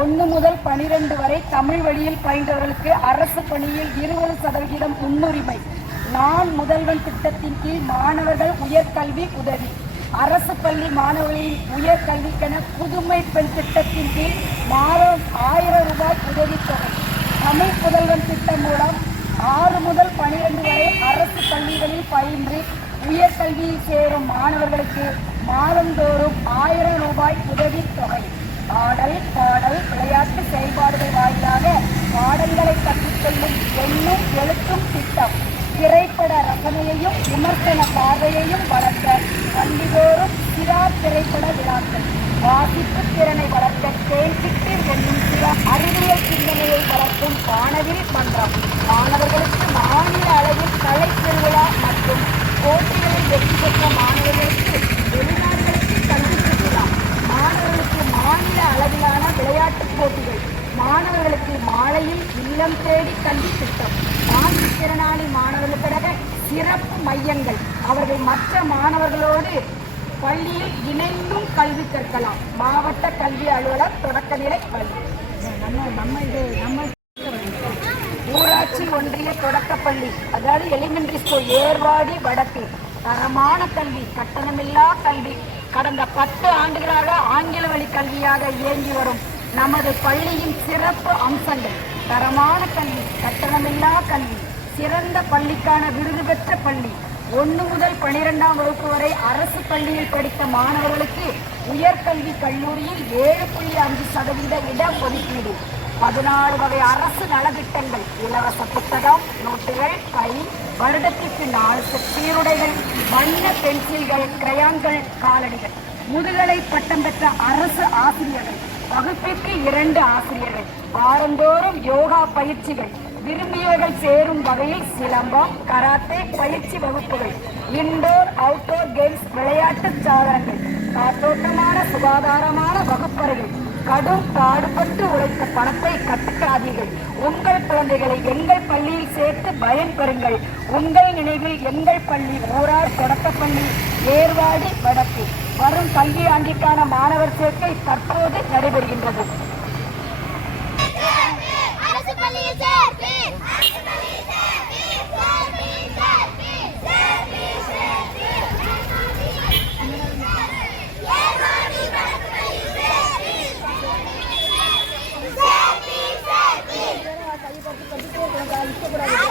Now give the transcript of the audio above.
ஒன்று முதல் பனிரெண்டு வரை தமிழ் வழியில் பயின்றவர்களுக்கு அரசு பணியில் இருபது சதவிகிதம் முன்னுரிமை. நான் முதல்வன் திட்டத்தின் கீழ் மாணவர்கள் உயர்கல்வி உதவி. அரசு பள்ளி மாணவர்களின் உயர்கல்விக்கென புதுமை பெண் திட்டத்தின் கீழ் மாதம் ஆயிரம் ரூபாய் உதவித்தொகை. தமிழ் புதல்வன் திட்டம் மூலம் ஆறு முதல் பனிரெண்டு வரை அரசு பள்ளிகளில் பயின்று உயர்கல்வியில் சேரும் மாணவர்களுக்கு மாதந்தோறும் ஆயிரம் ரூபாய் உதவித்தொகை. ஆடல் பாடல் விளையாட்டு செயல்பாடுகள் வாயிலாக பாடல்களை கற்றுக்கொள்ளும் எண்ணும் எழுத்தும் திட்டம். திரைப்பட ரசனையையும் விமர்சன பார்வையையும் வளர்க்க பள்ளிதோறும் சிறார் திரைப்பட விழாக்கள். வாசிப்பு திறனை வளர்க்க தேன்சிட்டு என்னும் சில அறிவியல் சிந்தனையை வளர்க்கும் வானவில் மன்றம். சிறப்பு மையங்கள். அவர்கள் மற்ற மாணவர்களோடு பள்ளியில் இணைந்தும் கல்வி கற்கலாம். மாவட்ட கல்வி அலுவலர் தொடக்க நிலை பள்ளி. நம்ம நம்ம இது நம்ம ஊராட்சி ஒன்றிய தொடக்கப்பள்ளி அதாவது எலிமெண்டரி ஸ்கூல் ஏர்வாடி வடக்கு. தரமான கல்வி கட்டணமில்லா கல்வி. கடந்த பத்து ஆண்டுகளாக ஆங்கில வழி கல்வியாக இயங்கி வரும் நமது பள்ளியின் சிறப்பு அம்சங்கள். தரமான கல்வி கட்டணமில்லா கல்வி. சிறந்த பள்ளிக்கான விருது பெற்ற பள்ளி. ஒன்று முதல் பனிரெண்டாம் வகுப்பு வரை அரசு பள்ளியில் படித்த மாணவர்களுக்கு உயர்கல்வி கல்லூரியில் ஏழு புள்ளி அஞ்சு சதவீத இடம் ஒதுக்கீடு பதினாறு வகை அரசு நலத்திட்டங்கள். இலவச புத்தகம் நோட்டுகள் கை வருடத்திற்கு நாலு சீருடைகள் வண்ண பென்சில்கள் கிரையான்கள் காலணிகள் முதுகலை பட்டம் பெற்ற அரசு ஆசிரியர்கள். வகுப்பிற்கு இரண்டு ஆசிரியர்கள். வாரந்தோறும் யோகா பயிற்சிகள். விரும்பியவர்கள் சேரும் வகையில் சிலம்பம் கராத்தே பயிற்சி வகுப்புகள் இன்டோர் அவுட்டோர் கேம்ஸ் விளையாட்டு சாதனங்கள் காற்றோட்டமான சுகாதாரமான வகுப்பறைகள் கடும் பாடுபட்டு உழைத்த பணத்தை கட்டுக்காதீர்கள். உங்கள் குழந்தைகளை எங்கள் பள்ளியில் சேர்த்து பயன்பெறுங்கள் உங்கள் நினைவில் எங்கள் பள்ளி ஊரார் தொடக்கப்பள்ளி ஏர்வாடி வடக்கு. வரும் கல்வி ஆண்டிற்கான மாணவர் சேர்க்கை தற்போது நடைபெறுகின்றது. Gracias.